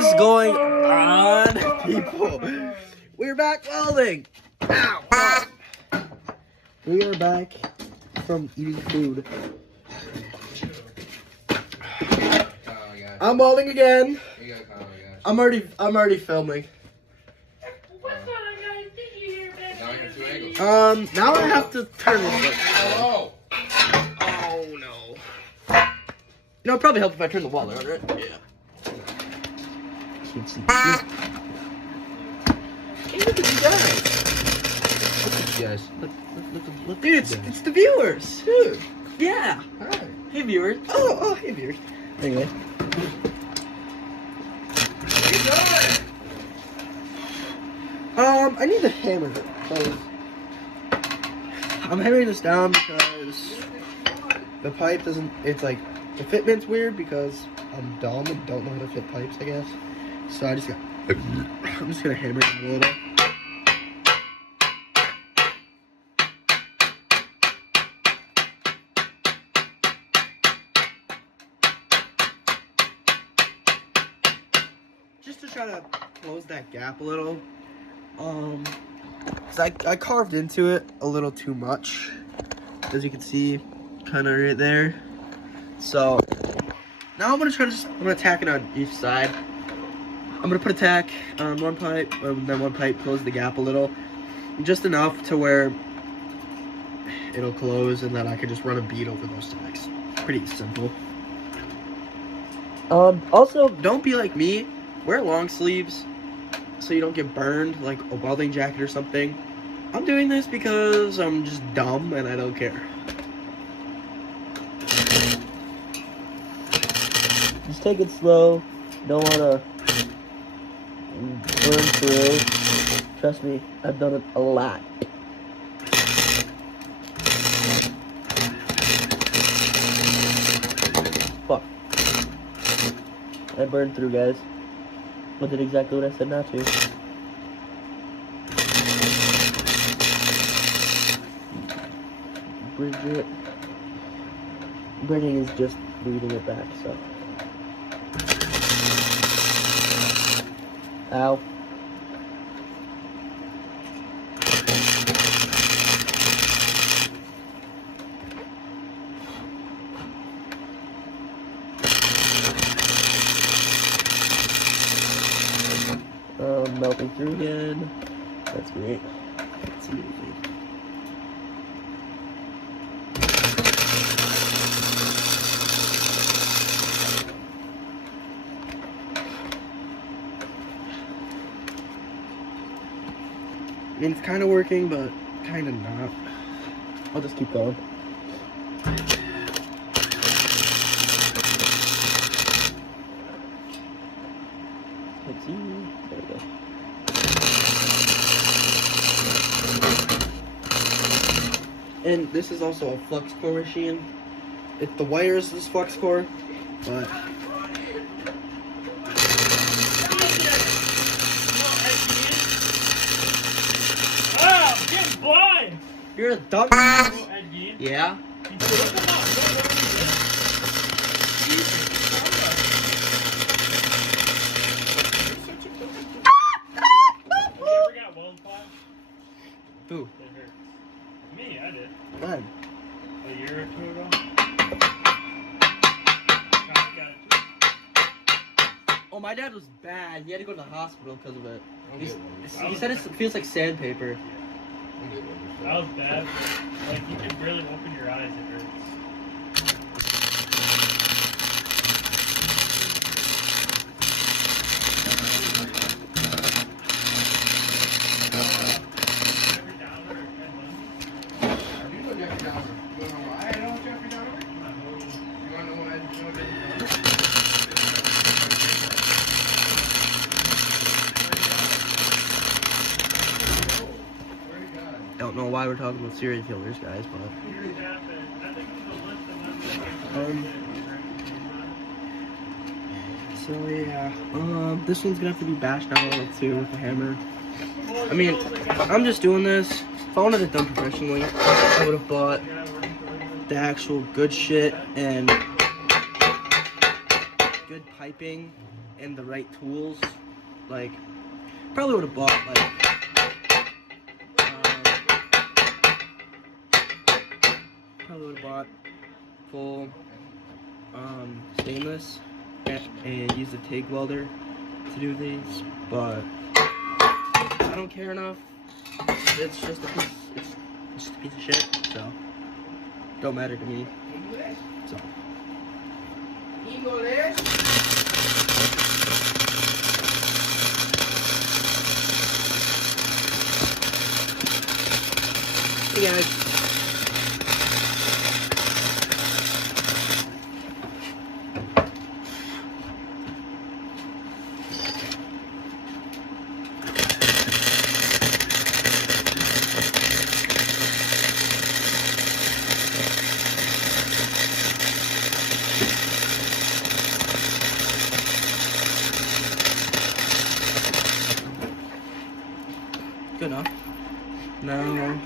is going on, people? We're back welding. Ow. We are back from eating food. I'm welding again. I'm already filming. Now I have to turn this. Oh no. You know, it'd probably help if I turn the wall on, right? Yeah. Can't see. Hey, look at you guys. Look at you guys. Look. Dude, it's the viewers. Dude. Yeah. Hi. Hey, viewers. Oh, hey, viewers. Anyway. What are you doing? I need to hammer it. So I'm hammering this down because the pipe doesn't. It's like the fitment's weird because I'm dumb and don't know how to fit pipes, I guess. So I'm just gonna hammer it a little. Just to try to close that gap a little. Cause I carved into it a little too much, as you can see, kind of right there. So now I'm gonna tack it on each side. I'm gonna put a tack on one pipe, and then one pipe, close the gap a little, just enough to where it'll close, and then I can just run a bead over those tacks. Pretty simple. Also, don't be like me. Wear long sleeves so you don't get burned, like a welding jacket or something. I'm doing this because I'm just dumb and I don't care. Just take it slow. Don't want to burn through. Trust me, I've done it a lot. Fuck. I burned through, guys. I did exactly what I said not to. Bridget. Bridging is just reading it back, so. Ow. Melting through again. That's great. That's amazing. I mean, it's kind of working, but kind of not. I'll just keep going. Let's see. There we go. And this is also a flux core machine. The wires is flux core, but oh, get blind! You're a dumb. Yeah. Who? Me, I did. When? A year or two ago. Oh, my dad was bad. He had to go to the hospital because of it. He said it feels like sandpaper. That was bad. Like, you can barely open your eyes, it hurts. Don't know why we're talking about serial killers, guys, but so yeah, this one's gonna have to be bashed out a little too with a hammer. I mean, I'm just doing this. If I wanted it done professionally, I would have bought the actual good shit and good piping and the right tools, like, probably would have bought, like, full stainless and use a TIG welder to do these, but I don't care enough. It's just a piece of shit, so don't matter to me. So hey guys. Good enough. Now,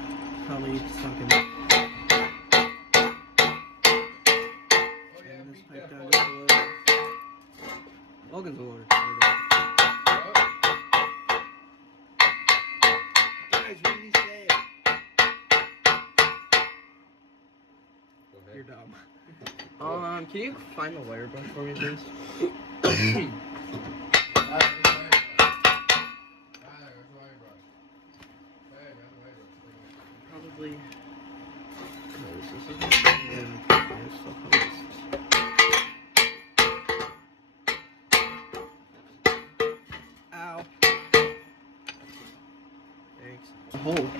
probably sucking. And this pipe down just a little. Logan's a little retarded. Guys, what did he say? You're dumb. Can you find the wire brush for me, please? Probably. Ow. Thanks. Oh.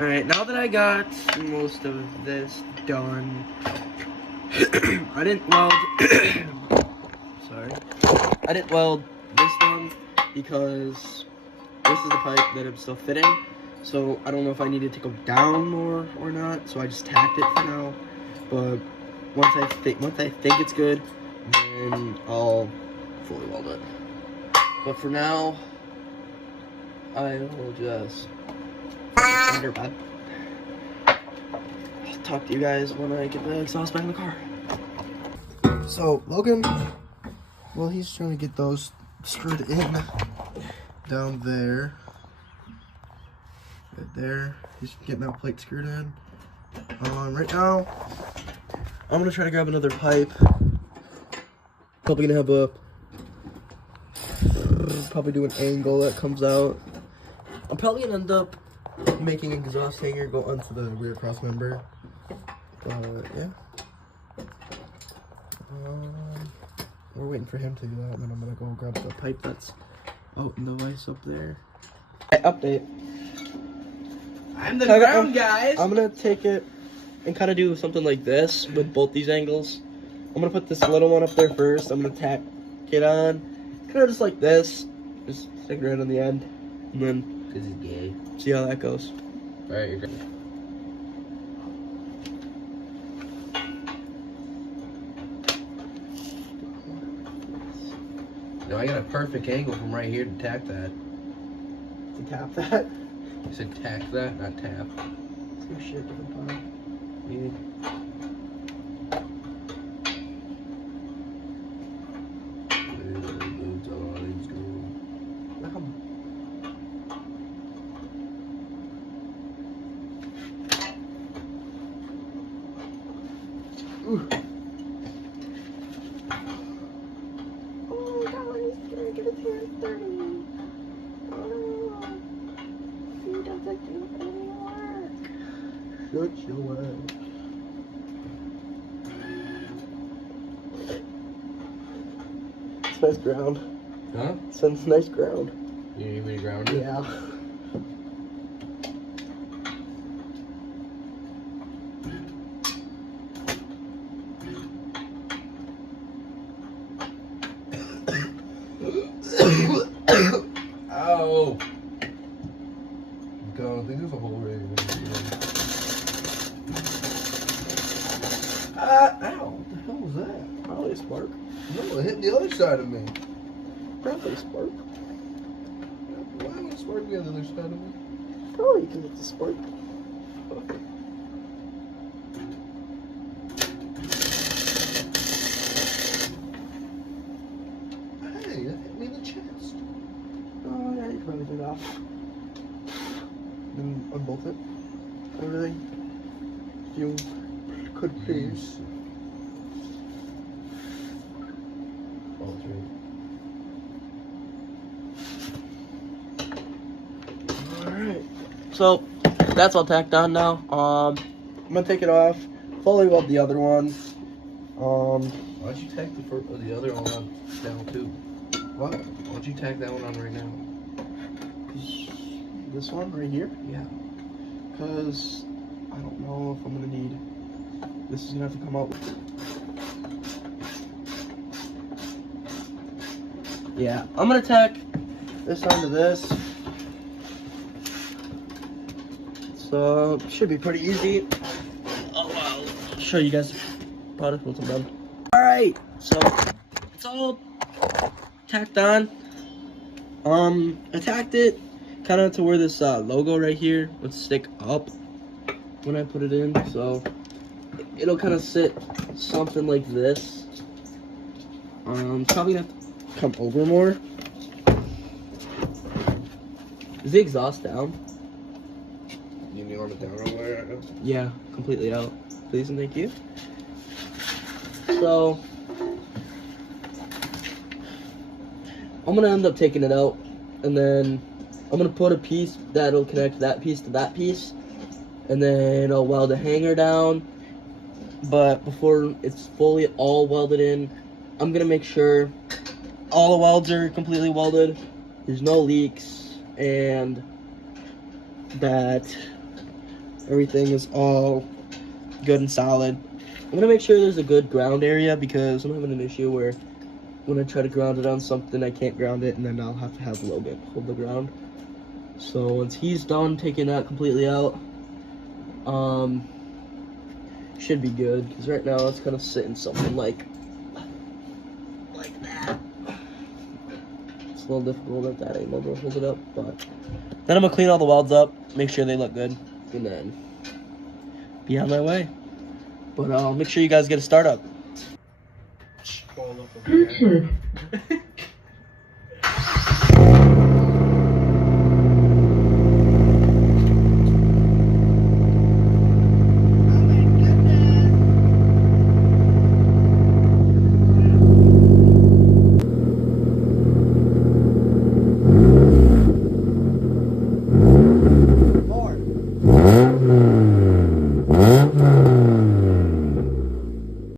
Alright, now that I got most of this done, I didn't weld, I didn't weld this one because this is the pipe that I'm still fitting, so I don't know if I needed to go down more or not, so I just tacked it for now, but once I think it's good, then I'll fully weld it. But for now, I will just under bed. I'll talk to you guys when I get the exhaust back in the car. So Logan, well, he's trying to get those screwed in down there. Right there. He's getting that plate screwed in. Right now, I'm gonna try to grab another pipe. Probably gonna have a do an angle that comes out. I'm probably gonna end up making an exhaust hanger go onto the rear cross member. Yeah. We're waiting for him to do that, and then I'm gonna go grab the pipe that's out in the vise up there. Update. I'm the ground, guys. I'm gonna take it and kind of do something like this with both these angles. I'm gonna put this little one up there first. I'm gonna tack it on, kind of just like this. Just stick it right on the end, and then This is gay. see how that goes. Alright, you're good. No, I got a perfect angle from right here to tack that. To tap that. You said tack that, not tap. Same shit, different part. Yeah. Ooh. Oh God, he's gonna get his hands dirty. Oh no. He doesn't do any work. Shut your ass. nice ground. Huh? Sends nice ground. You need me to ground it? Yeah. Ow! God, I think there's a hole right here. Ow! What the hell was that? Probably a spark. No, it hit the other side of me. Probably a spark. Why would a spark be on the other side of me? Probably because it's a spark. Hey, that hit me in the chest. Oh yeah, you can probably take it off. Then unbolt it. Everything. If you could please. All three. Alright. So that's all tacked on now. I'm gonna take it off. Fully weld the other one. Why'd you tack the other one on down too? What? Why'd you tack that one on right now? This one right here? Yeah. Because I don't know if I'm gonna need. This is gonna have to come out. Yeah, I'm gonna tack this onto this. So should be pretty easy. Oh wow! I'll show you guys the product once I'm done. All right, so it's all tacked on. I tacked it kind of to where this logo right here would stick up when I put it in, so it'll kind of sit something like this. Probably gonna have to come over more. Is the exhaust down? You need on it down all the way right now? Yeah, completely out. Please and thank you. So I'm gonna end up taking it out, and then I'm gonna put a piece that'll connect that piece to that piece, and then I'll weld a hanger down. But before it's fully all welded in, I'm gonna make sure all the welds are completely welded, there's no leaks, and that everything is all good and solid. I'm gonna make sure there's a good ground area because I'm having an issue where when I try to ground it on something, I can't ground it, and then I'll have to have Logan hold the ground. So once he's done taking that completely out, should be good, because right now it's kind of sitting something like that. It's a little difficult at that angle to hold it up, but then I'm gonna clean all the welds up, make sure they look good, and then be on my way. But I'll make sure you guys get a startup. Bluetooth